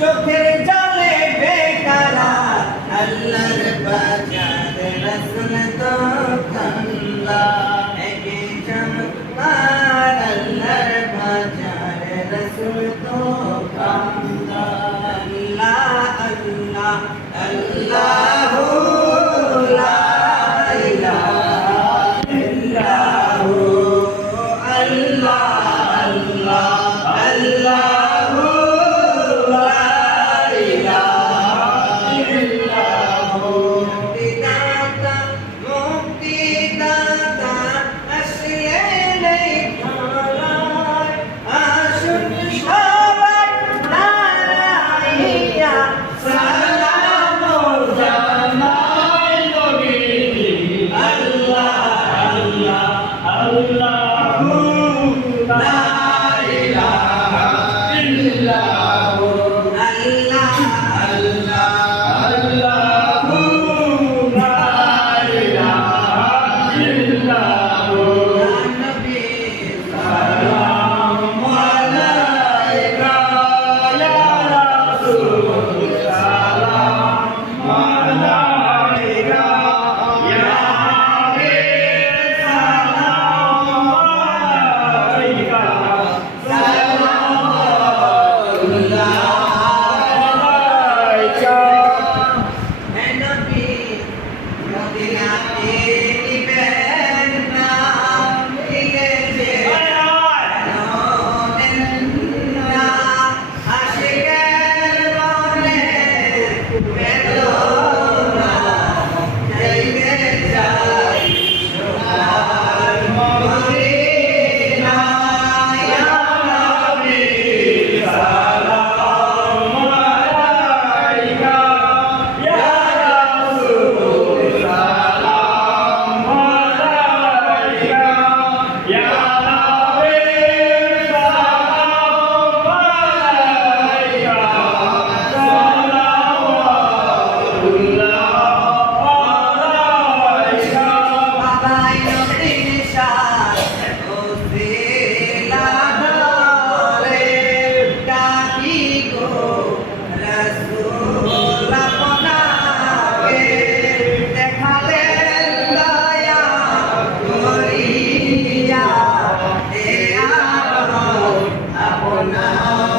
চোখের জলে বেকারা আল্লাহ now.